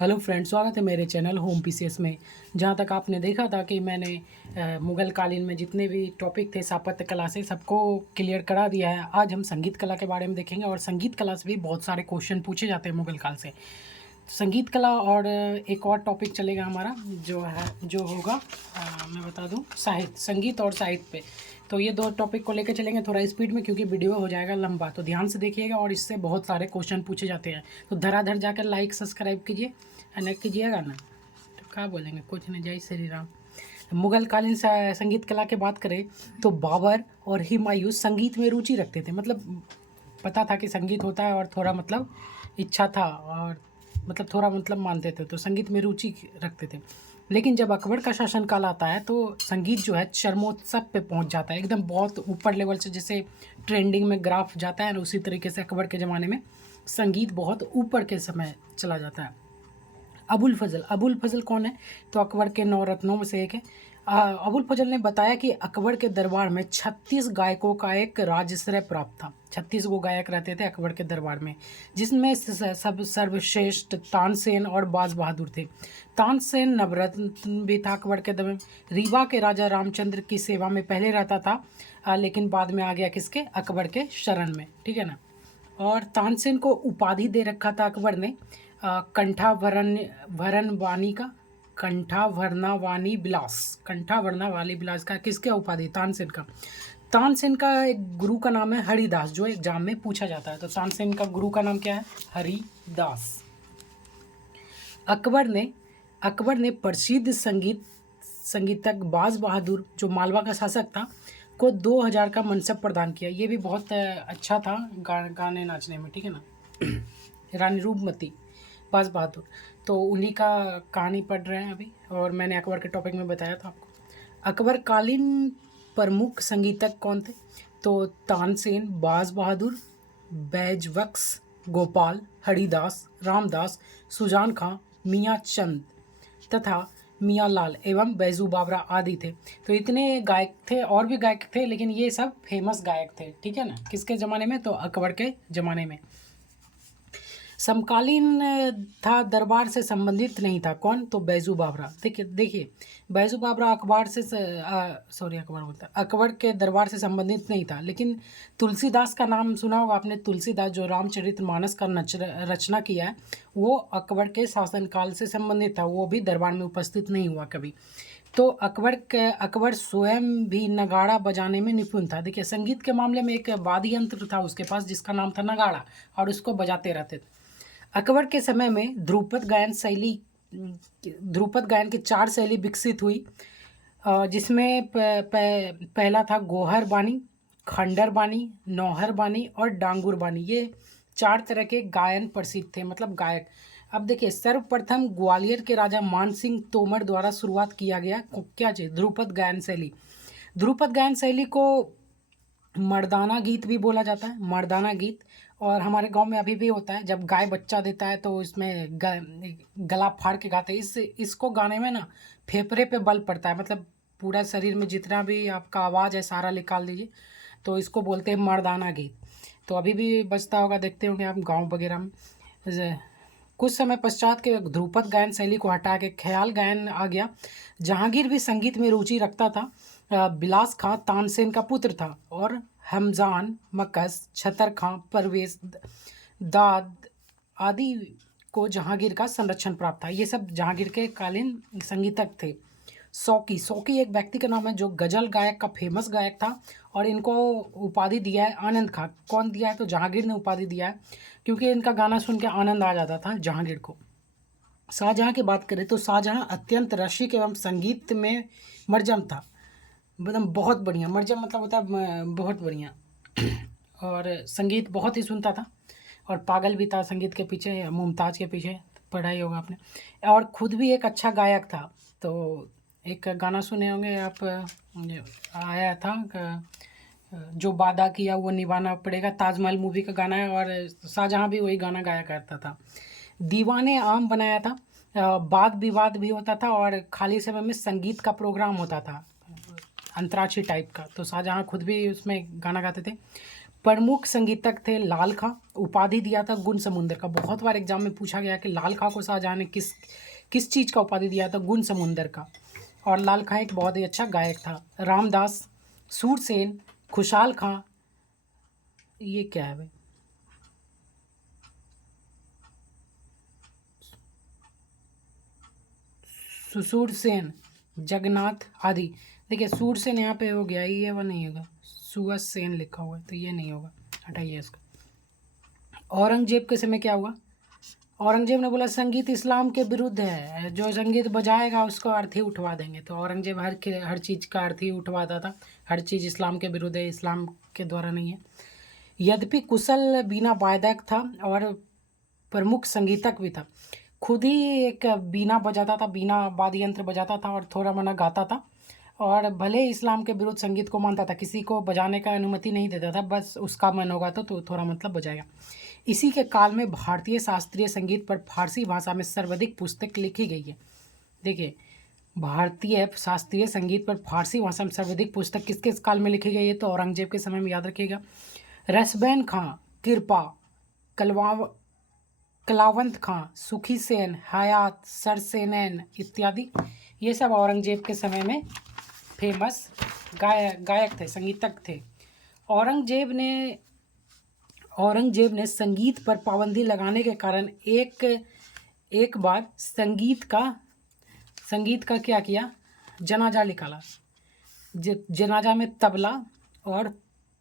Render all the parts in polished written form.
Hello friends, स्वागत है मेरे चैनल होम पीसीएस में। जहाँ तक आपने देखा था कि मैंने मुग़ल कालीन में जितने भी टॉपिक थे स्थापत्य कला से सबको क्लियर करा दिया है। आज हम संगीत कला के बारे में देखेंगे और संगीत कला से भी बहुत सारे क्वेश्चन पूछे जाते हैं मुग़ल काल से। संगीत कला और एक और टॉपिक चलेगा हमारा जो होगा मैं बता दूं साहित्य, संगीत और साहित्य पे। तो ये दो टॉपिक को लेकर चलेंगे थोड़ा स्पीड में, क्योंकि वीडियो हो जाएगा लंबा। तो ध्यान से देखिएगा और इससे बहुत सारे क्वेश्चन पूछे जाते हैं। तो धड़ाधड़ जाकर लाइक सब्सक्राइब कीजिए, अनेक कीजिएगा ना। तो क्या बोलेंगे, कुछ नहीं, जय श्री राम। मुग़ल कालीन संगीत कला की बात करें तो बाबर और हुमायूं संगीत में रुचि रखते थे। मतलब पता था कि संगीत होता है और थोड़ा मतलब इच्छा था और मतलब थोड़ा मतलब मानते थे, तो संगीत में रुचि रखते थे। लेकिन जब अकबर का शासनकाल आता है तो संगीत जो है चरमोत्सव पे पहुंच जाता है, एकदम बहुत ऊपर लेवल से। जैसे ट्रेंडिंग में ग्राफ जाता है ना, उसी तरीके से अकबर के ज़माने में संगीत बहुत ऊपर के समय चला जाता है। अबुल फजल कौन है? तो अकबर के 9 रत्नों में से एक है। अबुल फजल ने बताया कि अकबर के दरबार में 36 गायकों का एक राजश्रय प्राप्त था। 36 गो गायक रहते थे अकबर के दरबार में, जिसमें सब सर्वश्रेष्ठ तानसेन और बाज बहादुर थे। तानसेन नवरत्न भी था अकबर के दरबार में। रीवा के राजा रामचंद्र की सेवा में पहले रहता था, लेकिन बाद में आ गया किसके? अकबर के शरण में, ठीक है ना। और तानसेन को उपाधि दे रखा था अकबर ने कंठाभरण भरण वाणी का, कंठाभरना वाली बिलास का। किसके उपाधि? तानसेन का। तानसेन का एक गुरु का नाम है हरिदास, जो एग्जाम में पूछा जाता है। तो तानसेन का गुरु का नाम क्या है? हरिदास। अकबर ने प्रसिद्ध संगीतक बाज बहादुर, जो मालवा का शासक था, को 2000 का मनसब प्रदान किया। ये भी बहुत अच्छा था गाने नाचने में, ठीक है ना। रानी रूपमती, बाज बहादुर, तो उन्हीं का कहानी पढ़ रहे हैं अभी। और मैंने अकबर के टॉपिक में बताया था आपको। अकबर कालीन प्रमुख संगीतक कौन थे? तो तानसेन, बाज बहादुर, बैजवक्स, गोपाल, हरिदास, रामदास, सुजान खां, मियाँ चंद तथा मियाँ लाल एवं बैजू बावरा आदि थे। तो इतने गायक थे, और भी गायक थे, लेकिन ये सब फेमस गायक थे, ठीक है ना। किसके ज़माने में? तो अकबर के ज़माने में। समकालीन था, दरबार से संबंधित नहीं था। कौन? तो बैजू बावरा। देखिए बैजू बावरा अकबर बोलता, अकबर के दरबार से संबंधित नहीं था। लेकिन तुलसीदास का नाम सुना होगा आपने। तुलसीदास जो रामचरितमानस का रचना किया है, वो अकबर के शासनकाल से संबंधित था। वो भी दरबार में उपस्थित नहीं हुआ कभी। तो अकबर स्वयं भी नगाड़ा बजाने में निपुण था। देखिए संगीत के मामले में एक वाद्य यंत्र था उसके पास, जिसका नाम था नगाड़ा, और उसको बजाते रहते थे। अकबर के समय में ध्रुपद गायन की 4 शैली विकसित हुई, जिसमें पहला था गोहर बानी, खंडर बानी, नौहर बानी और डांगुर बानी। ये 4 तरह के गायन प्रसिद्ध थे, मतलब गायक। अब देखिए सर्वप्रथम ग्वालियर के राजा मान सिंह तोमर द्वारा शुरुआत किया गया क्या चीज़? ध्रुपद गायन शैली। ध्रुपद गायन शैली को मर्दाना गीत भी बोला जाता है, मर्दाना गीत। और हमारे गांव में अभी भी होता है, जब गाय बच्चा देता है तो इसमें गला फाड़ के गाते हैं। इसको गाने में ना फेफड़े पे बल पड़ता है, मतलब पूरा शरीर में जितना भी आपका आवाज़ है सारा निकाल दीजिए। तो इसको बोलते हैं मर्दाना गीत। तो अभी भी बजता होगा, देखते होंगे आप गाँव वगैरह में। कुछ समय पश्चात के ध्रुपद गायन शैली को हटा के ख्याल गायन आ गया। जहांगीर भी संगीत में रुचि रखता था। बिलास खां तानसेन का पुत्र था और हमजान, मकस, छतर खां, परवेज, दाद आदि को जहांगीर का संरक्षण प्राप्त था। ये सब जहांगीर के कालीन संगीतक थे। शौकी एक व्यक्ति का नाम है जो गजल गायक का फेमस गायक था, और इनको उपाधि दिया है आनंद खां। कौन दिया है? तो जहांगीर ने उपाधि दिया है, क्योंकि इनका गाना सुन के आनंद आ जाता था जहांगीर को। शाहजहां की बात करें तो शाहजहां अत्यंत रसिक एवं संगीत में मरजम था। मतलब बहुत बढ़िया, मरजम मतलब होता है बहुत बढ़िया। और संगीत बहुत ही सुनता था, और पागल भी था संगीत के पीछे, मुमताज़ के पीछे। पढ़ा ही होगा आपने। और खुद भी एक अच्छा गायक था। तो एक गाना सुने होंगे आप, आया था जो वादा किया वो निभाना पड़ेगा, ताजमहल मूवी का गाना है। और शाहजहां भी वही गाना गाया करता था। दीवाने आम बनाया था। वाद विवाद भी होता था, और खाली समय में संगीत का प्रोग्राम होता था, अंतराक्षी टाइप का। तो शाहजहां खुद भी उसमें गाना गाते थे। प्रमुख संगीतक थे लाल खां, उपाधि दिया था गुण समुंदर का। बहुत बार एग्जाम में पूछा गया कि लाल खां को शाहजहां ने किस चीज़ का उपाधि दिया था? गुण समुंदर का। और लाल खां एक बहुत ही अच्छा गायक था। रामदास, सूरसेन, खुशहाल खां, ये क्या है भाई? सूरसेन, जगन्नाथ आदि। देखिए सूरसेन यहाँ पे हो गया, ये वो नहीं होगा, सुअसेन लिखा हुआ है तो ये नहीं होगा, हटाइए इसको। औरंगजेब के समय क्या हुआ? औरंगजेब ने बोला संगीत इस्लाम के विरुद्ध है, जो संगीत बजाएगा उसको अर्थी उठवा देंगे। तो औरंगजेब हर चीज़ का अर्थी उठवाता था। हर चीज़ इस्लाम के विरुद्ध है, इस्लाम के द्वारा नहीं है। यद्यपि कुशल बीना वादक था और प्रमुख संगीतक भी था। खुद ही एक बीना बजाता था, बीना वाद्य यंत्र बजाता था और थोड़ा मना गाता था। और भले इस्लाम के विरुद्ध संगीत को मानता था, किसी को बजाने का अनुमति नहीं देता था, बस उसका मन होगा तो थोड़ा मतलब बजाएगा। इसी के काल में भारतीय शास्त्रीय संगीत पर फारसी भाषा में सर्वाधिक पुस्तक लिखी गई है। देखिए भारतीय शास्त्रीय संगीत पर फारसी भाषा में सर्वाधिक पुस्तक किसके काल में लिखी गई है? तो औरंगजेब के समय में, याद रखिएगा। रसबैन खां, कृपा, कलावंत खां, सुखी सेन, हयात, सरसेनैन इत्यादि, ये सब औरंगजेब के समय में फेमस गायक थे, संगीतक थे। औरंगजेब ने संगीत पर पाबंदी लगाने के कारण एक बार संगीत का क्या किया? जनाजा निकाला। जनाजा में तबला और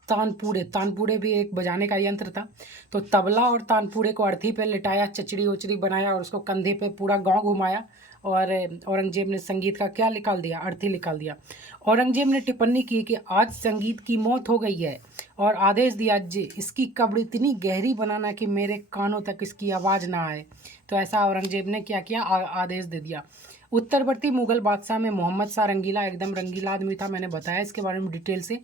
तानपूरे भी एक बजाने का यंत्र था। तो तबला और तानपूरे को अर्थी पे लिटाया, चचड़ी उचड़ी बनाया और उसको कंधे पे पूरा गांव घुमाया और औरंगजेब ने संगीत का क्या निकाल दिया? अर्थी निकाल दिया। औरंगजेब ने टिप्पणी की कि आज संगीत की मौत हो गई है और आदेश दिया इसकी कब्र इतनी गहरी बनाना कि मेरे कानों तक इसकी आवाज़ ना आए। तो ऐसा औरंगजेब ने क्या किया? आदेश दे दिया। उत्तरवर्ती मुगल बादशाह में मोहम्मद शाह रंगीला एकदम रंगीला आदमी था, मैंने बताया इसके बारे में डिटेल से।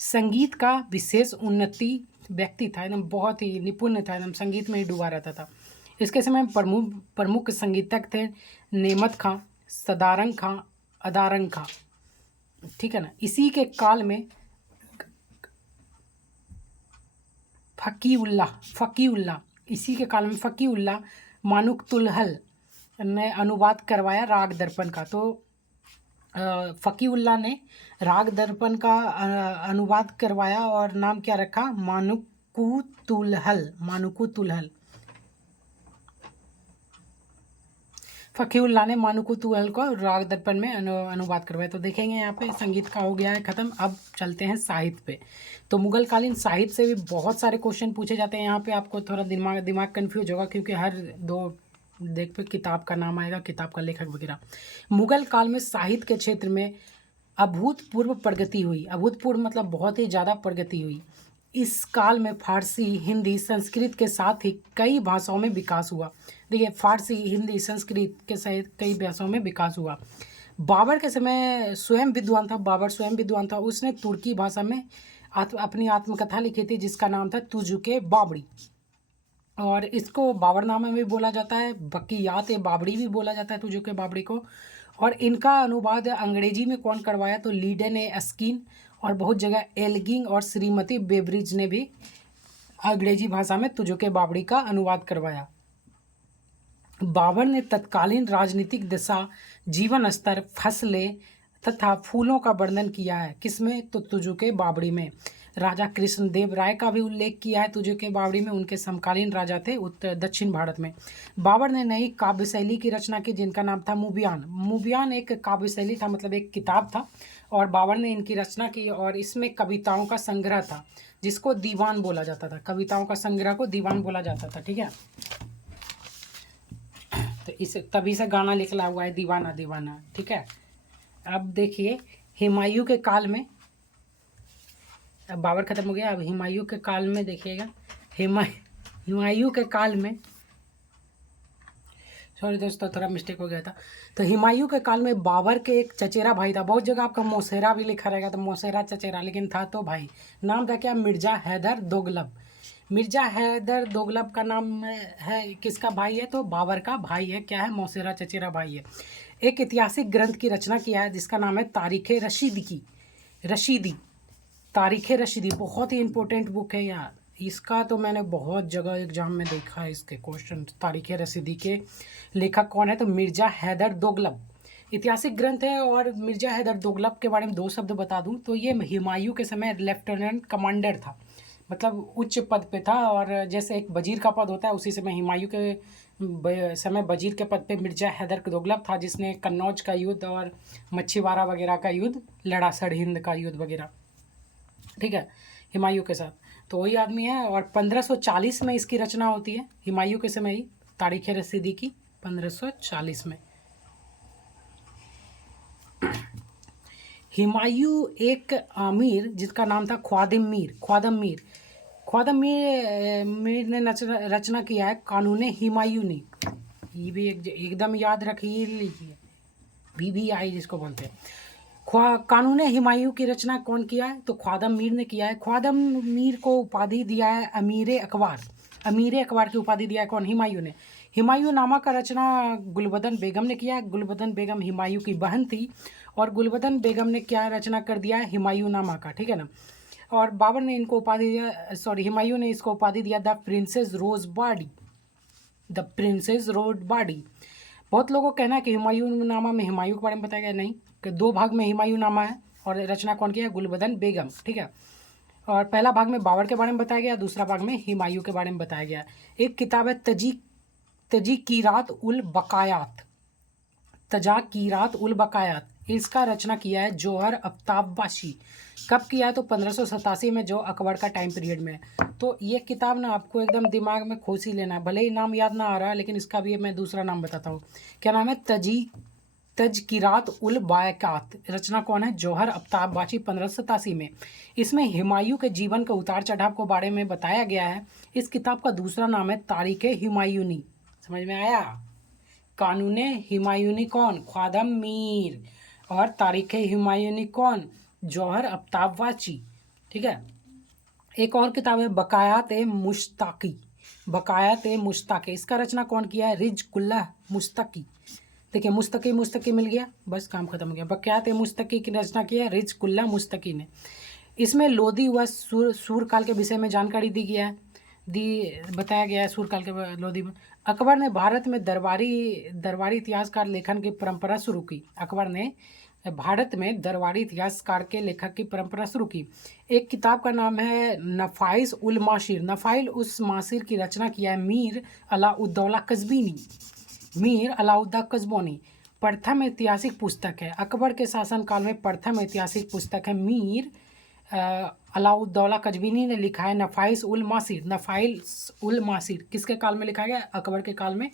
संगीत का विशेष उन्नति व्यक्ति था, एकदम बहुत ही निपुण था, एकदम संगीत में ही डूबा रहता था। इसके समय प्रमुख संगीतक थे नेमत खां, सदारंग खां, अदारंग खां, ठीक है ना। इसी के काल में फ़कीउल्लाह, इसी के काल में फ़कीउल्लाह मानुकतुलहल ने अनुवाद करवाया राग दर्पण का। तो फ़कीउल्लाह ने राग दर्पण का अनुवाद करवाया और नाम क्या रखा? मानुकुतुलहल। फ़कीउल्लाह ने मानुकुतुलहल को राग दर्पण में अनुवाद करवाया। तो देखेंगे यहाँ पे संगीत का हो गया है ख़त्म। अब चलते हैं साहित्य पे। तो मुगलकालीन साहित्य से भी बहुत सारे क्वेश्चन पूछे जाते हैं। यहाँ पे आपको थोड़ा दिमाग कन्फ्यूज होगा क्योंकि हर दो देख पे किताब का नाम आएगा, किताब का लेखक वगैरह। मुगल काल में साहित्य के क्षेत्र में अभूतपूर्व प्रगति हुई। अभूतपूर्व मतलब बहुत ही ज़्यादा प्रगति हुई। इस काल में फारसी, हिंदी, संस्कृत के साथ ही कई भाषाओं में विकास हुआ। देखिए फारसी, हिंदी, संस्कृत के सहित कई भाषाओं में विकास हुआ। बाबर के समय स्वयं विद्वान था, बाबर स्वयं विद्वान था। उसने तुर्की भाषा में अपनी आत्मकथा लिखी थी जिसका नाम था तुजुके बाबरी, और इसको बाबरनामा में भी बोला जाता है, बकियात बाबरी भी बोला जाता है तुजुके बाबरी को। और इनका अनुवाद अंग्रेजी में कौन करवाया? तो लीडन ए अस्किन और बहुत जगह एल्गिंग और श्रीमती बेब्रिज ने भी अंग्रेजी भाषा में तुजुके बाबरी का अनुवाद करवाया। बाबर ने तत्कालीन राजनीतिक दशा, जीवन स्तर, फसलें तथा फूलों का वर्णन किया है। किसमें? तो तुजुके बाबरी में। राजा कृष्णदेव राय का भी उल्लेख किया है तुजुके बाबरी में, उनके समकालीन राजा थे दक्षिण भारत में। बाबर ने नई काव्य शैली की रचना की जिनका नाम था मुबियान एक काव्य शैली था, मतलब एक किताब था, और बाबर ने इनकी रचना की और इसमें कविताओं का संग्रह था जिसको दीवान बोला जाता था। कविताओं का संग्रह को दीवान बोला जाता था, ठीक है। तो इस तभी से गाना निकला हुआ है दीवाना दीवाना, ठीक है। अब देखिए हुमायूं के काल में, अब बाबर ख़त्म हो गया, अब हुमायूं के काल में देखिएगा। हुमायूं के काल में, सॉरी दोस्तों थोड़ा मिस्टेक हो गया था। तो हुमायूं के काल में बाबर के एक चचेरा भाई था। बहुत जगह आपका मौसेरा भी लिखा रहेगा, तो मौसेरा चचेरा, लेकिन था तो भाई। नाम था क्या? मिर्ज़ा हैदर दोगलब। मिर्ज़ा हैदर दोगलब का नाम है, किसका भाई है? तो बाबर का भाई है। क्या है? मौसेरा चचेरा भाई है। एक ऐतिहासिक ग्रंथ की रचना किया है जिसका नाम है तारीख़ रशीदी। तारीख़ रशीदी बहुत ही इम्पोर्टेंट बुक है यार, इसका तो मैंने बहुत जगह एग्जाम में देखा है इसके क्वेश्चन। तारीख़ रशीदी के लेखक कौन है? तो मिर्ज़ा हैदर दोगलब, ऐतिहासिक ग्रंथ है। और मिर्ज़ा हैदर दोगलब के बारे में दो शब्द बता दूं तो ये हुमायूं के समय लेफ्टिनेंट कमांडर था, मतलब उच्च पद पे था। और जैसे एक वजीर का पद होता है, उसी समय हुमायूं के समय वजीर के पद पे मिर्ज़ा हैदर दोगलब था, जिसने कन्नौज का युद्ध और मच्छीवाड़ा वगैरह का युद्ध लड़ा, सरहिंद का युद्ध वगैरह, ठीक है, हुमायूं के साथ। तो वही आदमी है। और 1540 में इसकी रचना होती है, हुमायूं के समय ही, तारीख़ रसीदी की 1540 में। हुमायूं एक आमिर जिसका नाम था ख्वादम मीर ने रचना किया है कानून हुमायूनी। ये भी एकदम याद रख ही लीजिए, BBI जिसको बोलते हैं। कानून हुमायूं की रचना कौन किया है? तो ख्वादम मीर ने किया है। ख्वादम मीर को उपाधि दिया है अमीर अकबर की उपाधि दिया है कौन? हुमायूं ने। हुमायूं नामा का रचना गुलबदन बेगम ने किया है। गुलबदन बेगम हुमायूं की बहन थी, और गुलबदन बेगम ने क्या रचना कर दिया है? हुमायूं नामा का, ठीक है ना। और बाबर ने इनको उपाधि दिया, हुमायूं ने इसको उपाधि दिया द प्रिंसेस रोज बॉडी। बहुत लोगों का कहना है कि हुमायूं नामा में हुमायूं के बारे में बताया गया, नहीं, कि दो भाग में हुमायूं नामा है, और रचना कौन किया है? गुलबदन बेगम, ठीक है। और पहला भाग में बाबर के बारे में बताया गया, दूसरा भाग में हुमायूं के बारे में बताया गया। एक किताब है तजीकीरात उल बकायात, इसका रचना किया है जौहर अफ्ताबबाशी। कब किया है? तो 1587 में, जो अकबर का टाइम पीरियड में है। तो ये किताब ना आपको एकदम दिमाग में खोज ही लेना है, भले ही नाम याद ना आ रहा है, लेकिन इसका भी मैं दूसरा नाम बताता हूँ। क्या नाम है? तजकिरात उल बाकात। रचना कौन है? जौहर अफ्ताबबाशी, 1587 में। इसमें हुमायूं के जीवन का उतार चढ़ाव के बारे में बताया गया है। इस किताब का दूसरा नाम है तारीख़ हुमायूनी। समझ में आया? कानून हुमायूनी कौन? ख्वादम मीर। और तारीख़ हुमायूनी कौन? जौहर अफ्ताबबाशी, ठीक है। एक और किताब है बकायात मुश्ताकी। इसका रचना कौन किया है? रिजकुल्लाह मुस्तकी। देखिए, मुस्तकी मिल गया, बस काम खत्म हो गया। बकायात मुस्तकी की रचना की है रिजकुल्लाह मुस्तकी ने। इसमें लोदी व सूर काल के विषय में जानकारी बताया गया है सूर काल के लोदी में। अकबर ने भारत में दरबारी इतिहासकार लेखन की परंपरा शुरू की। अकबर ने भारत में दरबारी इतिहासकार के लेखक की परंपरा शुरू की। एक किताब का नाम है नफ़ाइस उल माशिर। नफ़ाइल उस माशिर की रचना किया है मीर अलाउद्दौला कज़बोनी। प्रथम ऐतिहासिक पुस्तक है, अकबर के शासनकाल में प्रथम ऐतिहासिक पुस्तक है। मीर अलाउद्दौला कज़बीनी ने लिखा है नफ़ाइस उल मासिर। किसके काल में लिखा गया? अकबर के काल में।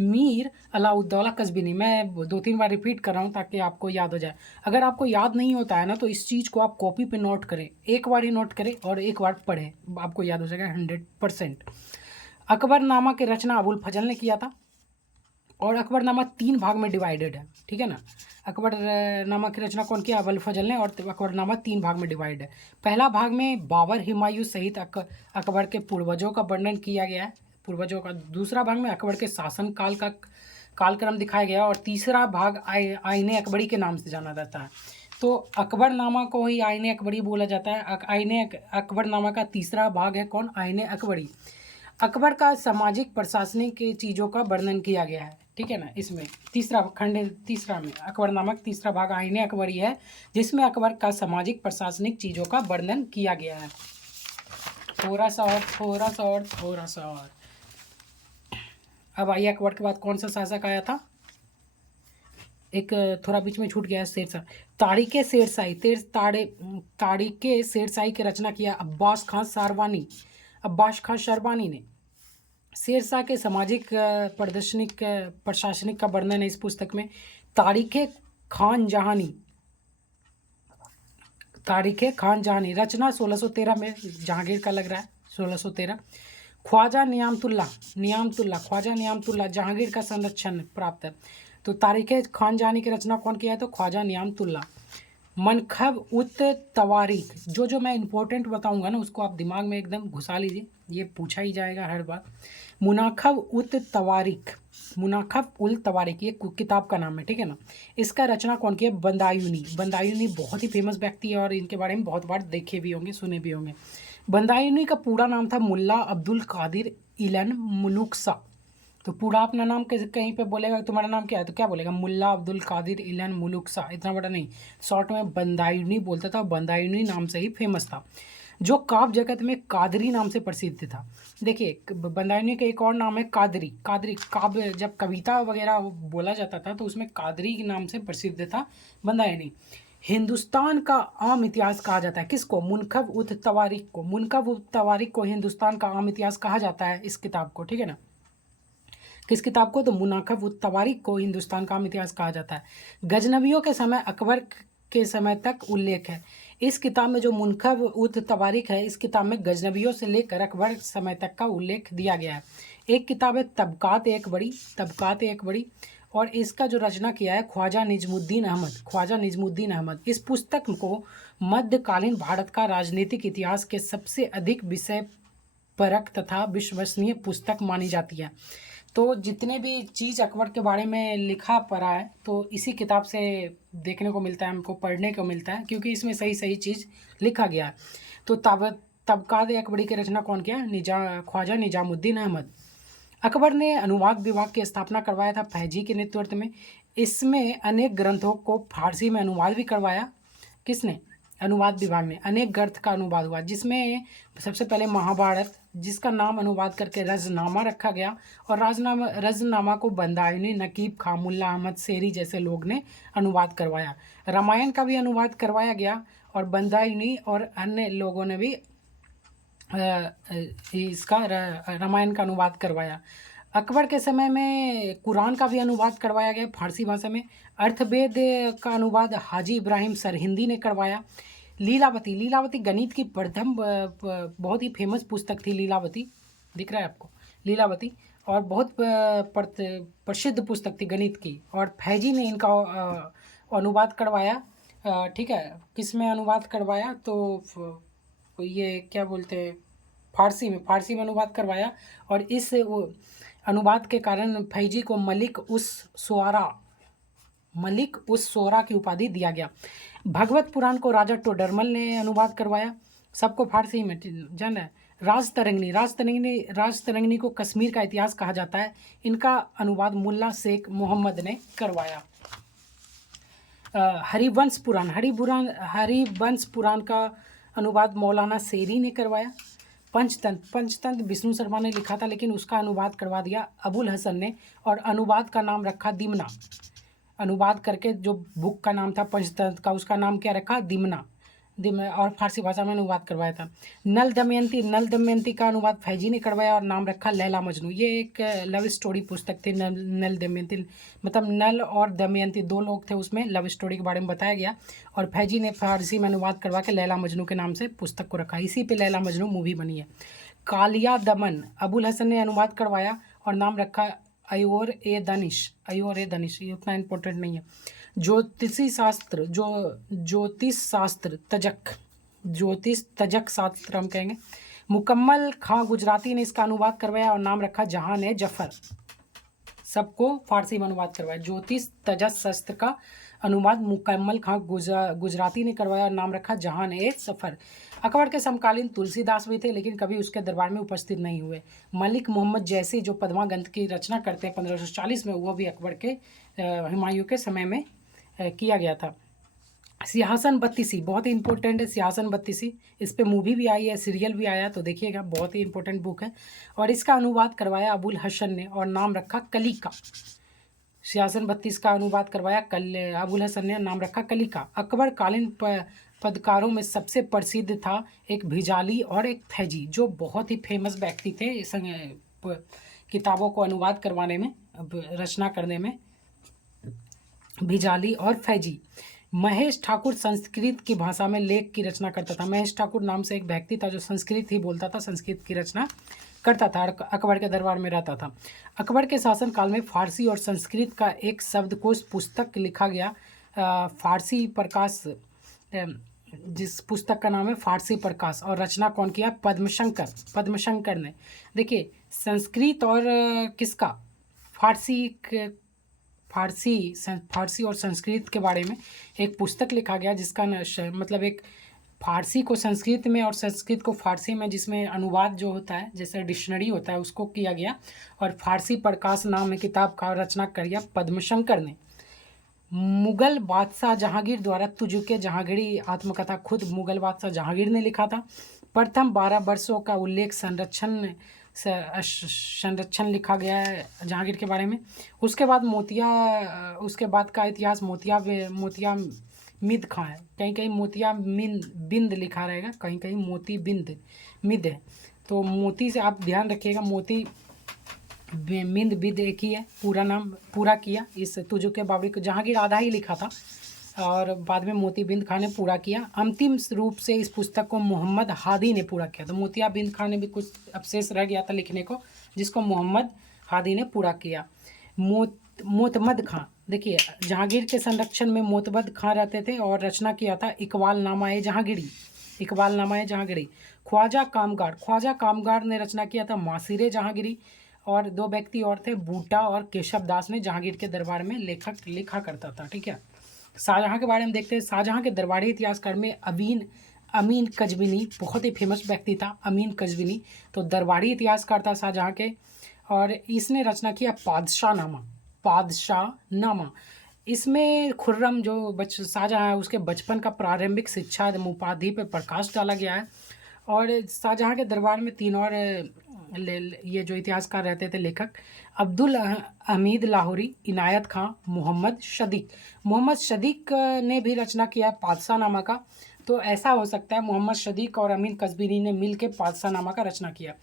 मीर अलाउद्दौला कज़बीनी। मैं 2-3 बार रिपीट कर रहा हूँ ताकि आपको याद हो जाए। अगर आपको याद नहीं होता है ना, तो इस चीज़ को आप कॉपी पे नोट करें, एक बार ही नोट करें और एक बार पढ़ें, आपको याद हो जाएगा 100%। अकबरनामा की रचना अबुल फजल ने किया था, और अकबरनामा 3 भाग में डिवाइडेड है, ठीक है ना। अकबरनामा की रचना कौन किया? अबुल फजल ने। और अकबरनामा 3 भाग में डिवाइड है। पहला भाग में बाबर हुमायूं सहित अकबर के पूर्वजों का वर्णन किया गया है, पूर्वजों का। दूसरा भाग में अकबर के शासन काल का कालक्रम दिखाया गया, और तीसरा भाग आईने अकबरी के नाम से जाना जाता है। तो अकबरनामा को ही आईने अकबरी बोला जाता है। आईने अकबरनामा का तीसरा भाग है कौन? आईने अकबरी। अकबर का सामाजिक प्रशासनिक चीज़ों का वर्णन किया गया है, ठीक है ना। इसमें तीसरा में अकबरनामा का तीसरा भाग आईने अकबरी है, जिसमें अकबर का सामाजिक प्रशासनिक चीज़ों का वर्णन किया गया है। थोड़ा सा और। अब आइए, अकबर के बाद कौन सा शासक आया था? एक थोड़ा बीच में छूट गया है, शेरशाह। तारीख़ शेरशाही की रचना किया अब्बास खां शरवानी ने। शेरशाह के सामाजिक प्रशासनिक का वर्णन है इस पुस्तक में। तारीख़ खान जहानी रचना 1613 में जहांगीर का लग रहा है, 1613। ख्वाजा नियामतुल्लाह जहांगीर का संरक्षण प्राप्त है। तो तारीख़ खान जहानी की रचना कौन किया है? तो ख्वाजा नियामतुल्लाह। मनखब उत तवारीख, जो मैं इंपॉर्टेंट बताऊंगा ना उसको आप दिमाग में एकदम घुसा लीजिए, ये पूछा ही जाएगा हर बार। मुनाखब उत तवारीख, मुनाखब उल तवारीख, ये किताब का नाम है, ठीक है ना। इसका रचना कौन किया? बंदायूनी। बंदायूनी बहुत ही फेमस व्यक्ति है और इनके बारे में बहुत बार देखे भी होंगे, सुने भी होंगे। बंदायूनी का पूरा नाम था मुल्ला अब्दुल कादिर इलन मुलुकसा। तो पूरा अपना नाम कैसे कहीं पे बोलेगा तुम्हारा नाम क्या है तो क्या बोलेगा? मुल्ला अब्दुल कादिर इलन मुलुकसा, इतना बड़ा नहीं, शॉर्ट में बंदायूनी बोलता था, बंदायूनी नाम से ही फेमस था, जो काव्य जगत में कादरी नाम से प्रसिद्ध था। देखिए बंदायूनी का एक और नाम है कादरी। कादरी काव्य, जब कविता वगैरह बोला जाता था तो उसमें कादरी के नाम से प्रसिद्ध था बंदायूनी। हिंदुस्तान का आम इतिहास कहा जाता है किसको? मुनकब उत तवारीख को। मुनकब उत तवारीख को हिंदुस्तान का आम इतिहास कहा जाता है इस किताब को, ठीक है ना। किस किताब को? तो मुनाकब उत तवारीख को हिंदुस्तान का आम इतिहास कहा जाता है। गजनवियों के समय अकबर के समय तक उल्लेख है। इस किताब में जो मुनकब उत तवारीख है, इस किताब में गजनवियों से लेकर अकबर समय तक का उल्लेख दिया गया है। एक किताब है तबकात एक बड़ी, तबकात एक बड़ी, और इसका जो रचना किया है ख्वाजा निजमुद्दीन अहमद, ख्वाजा निजमुद्दीन अहमद। इस पुस्तक को मध्यकालीन भारत का राजनीतिक इतिहास के सबसे अधिक विषय परक तथा विश्वसनीय पुस्तक मानी जाती है। तो जितने भी चीज़ अकबर के बारे में लिखा पढ़ा है तो इसी किताब से देखने को मिलता है, हमको पढ़ने को मिलता है, क्योंकि इसमें सही सही चीज़ लिखा गया है। तो तबकात अकबरी की रचना कौन किया? ख्वाजा निजामुद्दीन अहमद। अकबर ने अनुवाद विभाग की स्थापना करवाया था फैजी के नेतृत्व में। इसमें अनेक ग्रंथों को फारसी में अनुवाद भी करवाया। किसने? अनुवाद विभाग ने। अनेक ग्रंथ का अनुवाद हुआ, जिसमें सबसे पहले महाभारत, जिसका नाम अनुवाद करके रजनामा रखा गया, और रजनामा को बंदायूनी, नकीब खां, मुल्ला अहमद शेरी जैसे लोग ने अनुवाद करवाया। रामायण का भी अनुवाद करवाया गया और बंदायूनी और अन्य लोगों ने भी इसका रामायण का अनुवाद करवाया। अकबर के समय में कुरान का भी अनुवाद करवाया गया फारसी भाषा में। अर्थवेद का अनुवाद हाजी इब्राहिम सरहिंदी ने करवाया। लीलावती, लीलावती गणित की प्रथम बहुत ही फेमस पुस्तक थी लीलावती, दिख रहा है आपको लीलावती, और बहुत प्रसिद्ध पुस्तक थी गणित की, और फैजी ने इनका अनुवाद करवाया। ठीक है, किस में अनुवाद करवाया? तो ये क्या बोलते हैं, फारसी में अनुवाद करवाया, और इस अनुवाद के कारण फैजी को मलिक उस सोरा की उपाधि दिया गया। भगवत पुराण को राजा टोडरमल ने अनुवाद करवाया, सबको फारसी में जाना है। राजतरंगिणी को कश्मीर का इतिहास कहा जाता है, इनका अनुवाद मुल्ला शेख मोहम्मद ने करवाया। हरिवंश पुराण का अनुवाद मौलाना शेरी ने करवाया। पंचतंत्र विष्णु शर्मा ने लिखा था, लेकिन उसका अनुवाद करवा दिया अबुल हसन ने, और अनुवाद का नाम रखा दिमना। अनुवाद करके जो बुक का नाम था पंचतंत्र का, उसका नाम क्या रखा? दिमना। और फारसी भाषा में अनुवाद करवाया था। नल दमयंती का अनुवाद फैजी ने करवाया और नाम रखा लैला मजनू। ये एक लव स्टोरी पुस्तक थी। नल दमयंती मतलब नल और दमयंती दो लोग थे, उसमें लव स्टोरी के बारे में बताया गया, और फैजी ने फारसी में अनुवाद करवा के लैला मजनू के नाम से पुस्तक को रखा। इसी पे लैला मजनू मूवी बनी है। कालिया दमन अबुल हसन ने अनुवाद करवाया और नाम रखा अयोर ए दनिश। ये उतना इम्पोर्टेंट नहीं है। ज्योतिष तजक शास्त्र हम कहेंगे। मुकम्मल खां गुजराती ने इसका अनुवाद करवाया और नाम रखा जहान ए जफर। सबको फारसी में अनुवाद करवाया। ज्योतिष तजक शास्त्र का अनुवाद मुकम्मल खां गुजराती ने करवाया और नाम रखा जहान ए जफर। अकबर के समकालीन तुलसीदास भी थे, लेकिन कभी उसके दरबार में उपस्थित नहीं हुए। मलिक मोहम्मद जैसी जो पद्मा ग्रंथ की रचना करते हैं 1540 में, वो भी अकबर के हुमायूं के समय में किया गया था। सिंहासन बत्तीसी बहुत ही इंपॉर्टेंट है। सिंहासन बत्तीसी, इस पे मूवी भी आई है, सीरियल भी आया, तो देखिएगा, बहुत ही इंपॉर्टेंट बुक है। और इसका अनुवाद करवाया अबुल हसन ने और नाम रखा कलिका। सिंहासन बत्तीस का अनुवाद करवाया अबुल हसन ने, नाम रखा कलिका। अकबर कालीन पदकारों में सबसे प्रसिद्ध था एक भिजाली और एक फैजी, जो बहुत ही फेमस व्यक्ति थे किताबों को अनुवाद करवाने में, रचना करने में, भिजाली और फैजी। महेश ठाकुर संस्कृत की भाषा में लेख की रचना करता था। महेश ठाकुर नाम से एक व्यक्ति था जो संस्कृत ही बोलता था, संस्कृत की रचना करता था, अकबर के दरबार में रहता था। अकबर के शासनकाल में फारसी और संस्कृत का एक शब्दकोश पुस्तक लिखा गया। फारसी प्रकाश जिस पुस्तक का नाम है फारसी प्रकाश, और रचना कौन किया? पद्मशंकर ने। देखिए संस्कृत और किसका, फारसी और संस्कृत के बारे में एक पुस्तक लिखा गया जिसका मतलब एक फारसी को संस्कृत में और संस्कृत को फारसी में, जिसमें अनुवाद जो होता है जैसे डिक्शनरी होता है उसको किया गया, और फारसी प्रकाश नाम में किताब का रचना किया पद्मशंकर ने। मुगल बादशाह जहांगीर द्वारा तुजुके जहांगीरी आत्मकथा खुद मुगल बादशाह जहांगीर ने लिखा था। प्रथम 12 वर्षों का उल्लेख संरक्षण लिखा गया है जहांगीर के बारे में। उसके बाद का इतिहास मोतिया मिद खां है। कहीं कहीं मोतिया बिंद लिखा रहेगा, कहीं कहीं मोती बिंद मिद है। तो मोती से आप ध्यान रखिएगा, मोती मिंद बिद एक ही है, पूरा नाम पूरा किया इस तुजुके बावरी को। जहांगीर आधा ही लिखा था और बाद में मोती बिंद खां ने पूरा किया। अंतिम रूप से इस पुस्तक को मोहम्मद हादी ने पूरा किया। तो मोतिया बिंद खां ने भी कुछ अवशेष रह गया था लिखने को, जिसको मोहम्मद हादी ने पूरा किया। मोतमद खां, देखिए जहांगीर के संरक्षण में मोतमद खां रहते थे और रचना किया था इकबालनामा-ए जहांगीरी। ख्वाजा कामगार ने रचना किया था मासिरे जहांगीरी। और 2 व्यक्ति और थे, बूटा और केशव दास ने जहांगीर के दरबार में लिखा करता था। ठीक है, शाहजहां के बारे में देखते हैं। शाहजहां के दरबारी इतिहासकार में अमीन कज़विनी बहुत ही फेमस व्यक्ति था। अमीन कज़विनी तो दरबारी इतिहासकार था शाहजहां के, और इसने रचना किया पादशाहनामा। इसमें खुर्रम जो शाहजहां है उसके बचपन का प्रारंभिक शिक्षा उपाधि पर प्रकाश डाला गया है। और शाहजहां के दरबार में 3 और ये जो इतिहासकार रहते थे लेखक, अब्दुल हमीद लाहौरी, इनायत खां, मोहम्मद शदीक ने भी रचना किया है पादशाहनामा का। तो ऐसा हो सकता है मोहम्मद शदीक और अमीन कज़विनी ने मिल के पादशाहनामा का रचना किया।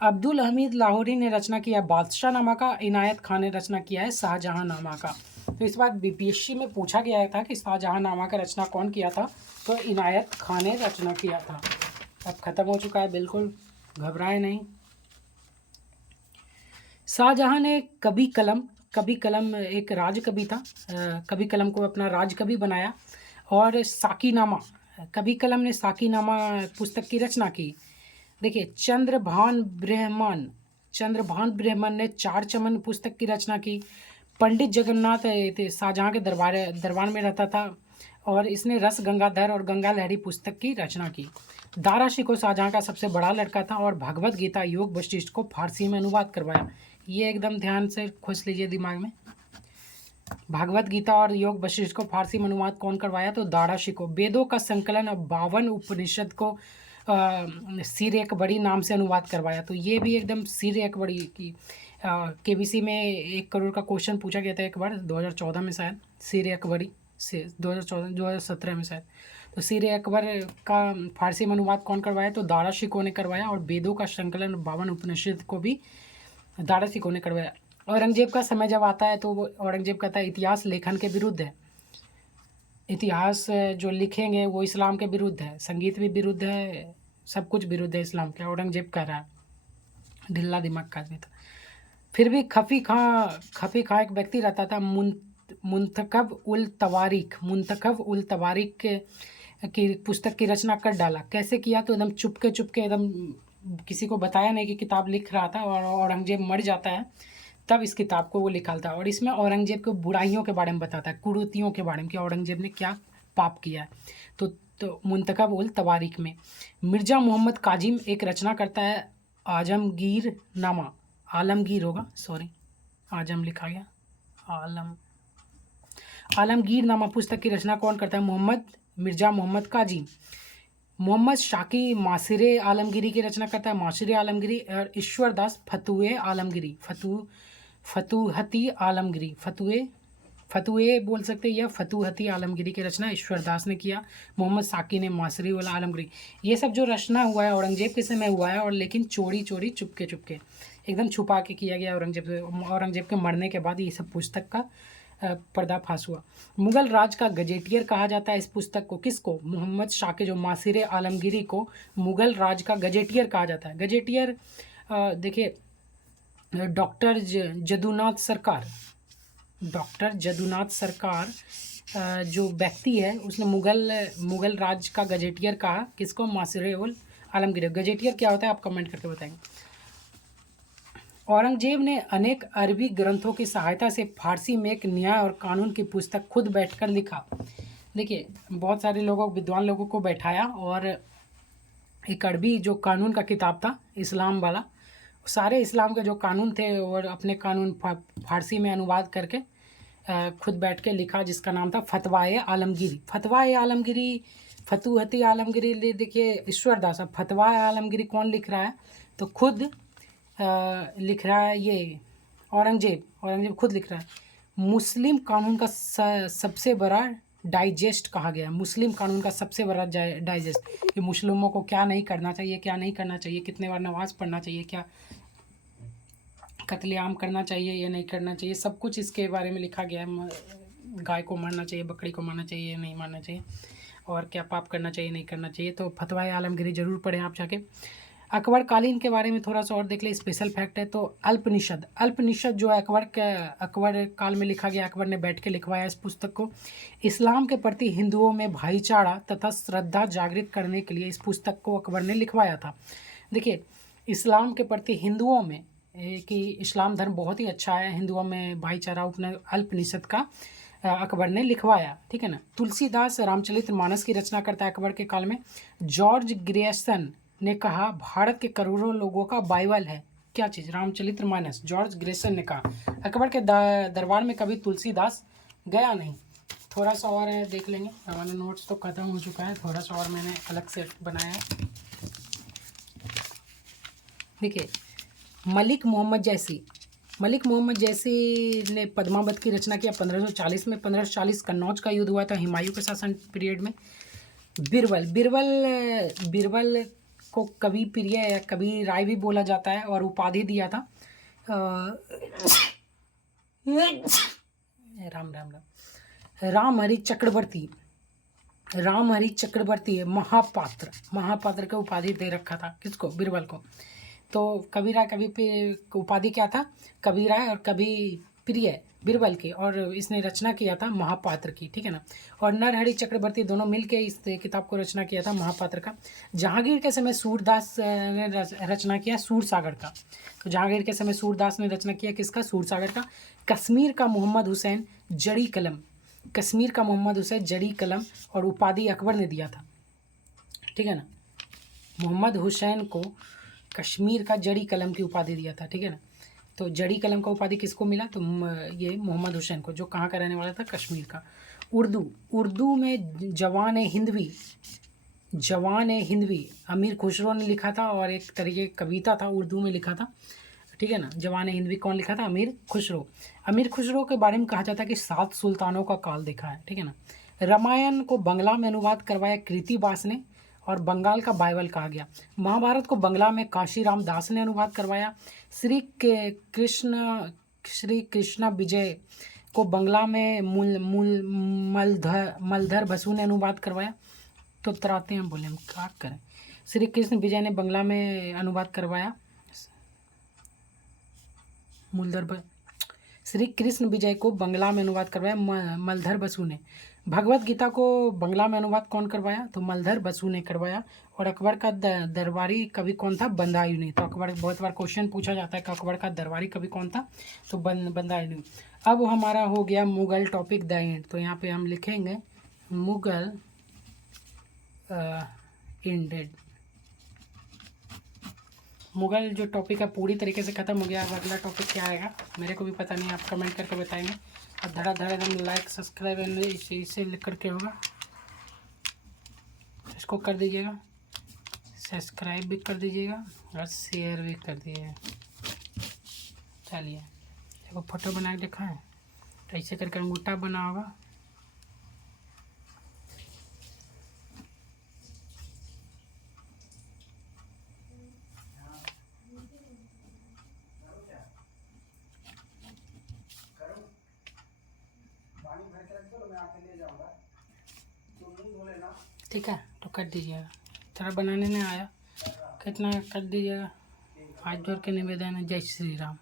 अब्दुल हमीद लाहौरी ने रचना किया बादशाहनामा का, इनायत खां ने रचना किया है शाहजहांनामा का। तो इस बार बीपीएससी में पूछा गया था कि शाहजहांनामा का रचना कौन किया था, तो इनायत खां ने रचना किया था। अब ख़त्म हो चुका है, बिल्कुल घबराए नहीं। शाहजहां ने कभी कलम एक राज कवि था, कभी कलम को अपना राज कवि बनाया। और साकीनामा, कभी कलम ने साकीनामा पुस्तक की रचना की। देखिए चंद्रभान ब्रह्मन ने 4 चमन पुस्तक की रचना की। पंडित जगन्नाथ शाहजहां के दरबार में रहता था और इसने रस गंगाधर और गंगा लहरी पुस्तक की रचना की। दारा शिकोह शाहजहां का सबसे बड़ा लड़का था और भगवत गीता योग वशिष्ठ को फारसी में अनुवाद करवाया। ये एकदम ध्यान से खोज लीजिए दिमाग में। भागवत गीता और योग वशिष्ठ को फारसी में अनुवाद कौन करवाया, तो दारा शिकोह। वेदों का संकलन और 52 उपनिषद को सिर अकबरी नाम से अनुवाद करवाया। तो ये भी एकदम सिर अकबरी की केबीसी में 1 करोड़ का क्वेश्चन पूछा गया था एक बार 2014 में शायद, सिर अकबरी से 2017 में शायद। तो सिर अकबर का फारसी में अनुवाद कौन करवाया, तो दारा शिकोह ने करवाया। और वेदों का संकलन 52 उपनिषद को भी दारा शिकोह ने करवाया। औरंगजेब का समय जब आता है तो वो औरंगजेब कहता है इतिहास लेखन के विरुद्ध है, इतिहास जो लिखेंगे वो इस्लाम के विरुद्ध है, संगीत भी विरुद्ध है, सब कुछ विरुद्ध है इस्लाम के, औरंगजेब कह रहा है। ढिल्ला दिमाग का आदमी था। फिर भी खफी खां एक व्यक्ति रहता था, मुंतखब उल तवारीख की पुस्तक की रचना कर डाला। कैसे किया, तो एकदम चुपके एकदम किसी को बताया नहीं कि किताब लिख रहा था, और औरंगजेब मर जाता है तब इस किताब को वो निकालता है। और इसमें औरंगजेब को बुराइयों के बारे में बताता है, कुरीतियों के बारे में कि औरंगजेब ने क्या पाप किया है। तो मुंतखब उल तवारीख में मिर्ज़ा मोहम्मद काजिम एक रचना करता है आलमगीर होगा, सॉरी आजम लिखा गया, आलमगीर नामा पुस्तक की रचना कौन करता है, मिर्ज़ा मोहम्मद काजिम। मोहम्मद शाकी मासिरे आलमगिरी की रचना करता है, मासिरे आलमगिरी। और ईश्वरदास फतुए बोल सकते हैं, या फतुहती आलमगिरी की रचना ईश्वरदास ने किया। मोहम्मद साकी ने मासरी वाला आलमगिरी। ये सब जो रचना हुआ है औरंगजेब के समय हुआ है, और लेकिन चोरी चुपके एकदम छुपा के किया गया औरंगजेब के मरने के बाद ये सब पुस्तक का पर्दाफाश हुआ। मुगल राज का गजेटियर कहा जाता है इस पुस्तक को, किसको, मोहम्मद शाह के जो मासिरे आलमगिरी को मुगल राज का गजेटियर कहा जाता है। गजेटियर देखिए डॉक्टर जदुनाथ सरकार, डॉक्टर जदुनाथ सरकार जो व्यक्ति है उसने मुगल राज का गजेटियर कहा किसको? मासिर उल आलमगीर। गजेटियर क्या होता है आप कमेंट करके बताएंगे। औरंगजेब ने अनेक अरबी ग्रंथों की सहायता से फारसी में एक न्याय और कानून की पुस्तक खुद बैठकर लिखा। देखिए बहुत सारे लोगों विद्वान लोगों को बैठाया और एक अरबी जो कानून का किताब था इस्लाम वाला, सारे इस्लाम के जो कानून थे और अपने कानून फारसी में अनुवाद करके खुद बैठ के लिखा, जिसका नाम था फतवाए आलमगीरी। फतवाए आलमगीरी, फतूहती आलमगीरी, देखिए ईश्वरदास। अब फतवाए आलमगीरी कौन लिख रहा है? तो खुद लिख रहा है ये औरंगजेब खुद लिख रहा है। मुस्लिम कानून का सबसे बड़ा डाइजेस्ट कहा गया। मुस्लिम कानून का सबसे बड़ा डाइजेस्ट, कि मुस्लिमों को क्या नहीं करना चाहिए, क्या नहीं करना चाहिए, कितने बार नमाज पढ़ना चाहिए, क्या कत्लेआम करना चाहिए या नहीं करना चाहिए, सब कुछ इसके बारे में लिखा गया है। गाय को मारना चाहिए, बकरी को मारना चाहिए या नहीं मारना चाहिए, और क्या पाप करना चाहिए नहीं करना चाहिए। तो फतवाए आलमगीरी जरूर पढ़ें आप जाके। अकबर कालीन के बारे में थोड़ा सा और देख ले, स्पेशल फैक्ट है। तो अल्पनिषद जो है अकबर काल में लिखा गया, अकबर ने बैठ के लिखवाया इस पुस्तक को। इस्लाम के प्रति हिंदुओं में भाईचारा तथा श्रद्धा जागृत करने के लिए इस पुस्तक को अकबर ने लिखवाया था। देखिए इस्लाम के प्रति हिंदुओं में कि इस्लाम धर्म बहुत ही अच्छा है, हिंदुओं में भाईचारा उपना अल्पनिषद का अकबर ने लिखवाया, ठीक है ना। तुलसीदास रामचरितमानस की रचना करता है अकबर के काल में। जॉर्ज ग्रेसन ने कहा भारत के करोड़ों लोगों का बाइबल है क्या चीज़? रामचरितमानस। जॉर्ज ग्रेसन ने कहा। अकबर के दरबार में कभी तुलसीदास गया नहीं। थोड़ा सा और देख लेंगे, हमारा नोट्स तो ख़त्म हो चुका है, थोड़ा सा और मैंने अलग से बनाया है। देखिए मलिक मोहम्मद जैसी ने पद्मावत की रचना किया 1540 में। 1540 कन्नौज का युद्ध हुआ था हुमायूं के शासन पीरियड में। बीरबल को कवि प्रिय या कवि राय भी बोला जाता है और उपाधि दिया था राम हरि चक्रवर्ती महापात्र का उपाधि दे रखा था किसको? बीरबल को। तो कवि राय उपाधि क्या था? कवि राय और कवि प्रिय बीरबल की, और इसने रचना किया था महापात्र की, ठीक है ना। और नरहरि चक्रवर्ती दोनों मिलके इस किताब को रचना किया था महापात्र का। जहांगीर के समय सूरदास ने रचना किया सूरसागर का। तो जहांगीर के समय सूरदास ने रचना किया किसका? सूरसागर का। कश्मीर का मोहम्मद हुसैन जड़ी कलम और उपाधि अकबर ने दिया था, ठीक है ना। मोहम्मद हुसैन को कश्मीर का जड़ी कलम की उपाधि दिया था, ठीक है ना। तो जड़ी कलम का उपाधि किसको मिला? तो ये मोहम्मद हुसैन को, जो कहाँ का रहने वाला था? कश्मीर का। उर्दू में जवान हिंदवी अमीर खुसरो ने लिखा था, और एक तरीके कविता था उर्दू में लिखा था, ठीक है ना। जवान हिंदवी कौन लिखा था? अमीर खुसरो के बारे में कहा जाता है कि 7 सुल्तानों का काल देखा है, ठीक है ना। रामायण को बंगला में अनुवाद करवाया कृतिवास ने, और बंगाल का बाइबल कहा गया। महाभारत को बंगला में काशीराम दास ने अनुवाद करवाया। श्री कृष्ण विजय को बंगला में मलधर बसु ने अनुवाद करवाया। तो तराते हैं बोले हम क्या करें। श्री कृष्ण विजय ने बंगला में अनुवाद करवाया। श्री कृष्ण विजय को बंगला में अनुवाद करवाया मलधर बसु ने। भगवत गीता को बंगला में अनुवाद कौन करवाया? तो मलधर बसु ने करवाया। और अकबर का दरबारी कवि कौन था? बंदायूनी। तो अकबर, बहुत बार क्वेश्चन पूछा जाता है कि अकबर का दरबारी कवि कौन था? तो बंदायूनी। अब हमारा हो गया मुगल टॉपिक द एंड। तो यहाँ पे हम लिखेंगे मुगल एंडेड। मुगल जो टॉपिक है पूरी तरीके से ख़त्म हो गया। अब अगला टॉपिक क्या आएगा मेरे को भी पता नहीं, आप कमेंट करके बताएंगे। और धड़ा एकदम लाइक सब्सक्राइब इसे लिख करके होगा, इसको कर दीजिएगा, सब्सक्राइब भी कर दीजिएगा और शेयर भी कर दीजिएगा। चलिए देखो फोटो बना के देखा है, तो ऐसे करके अंगूठा बना होगा। ठीक है, तो कर दीजिएगा। थोड़ा बनाने नहीं आया, कितना कर दीजिएगा। हाथ जोड़ के निवेदन है। जय श्री राम।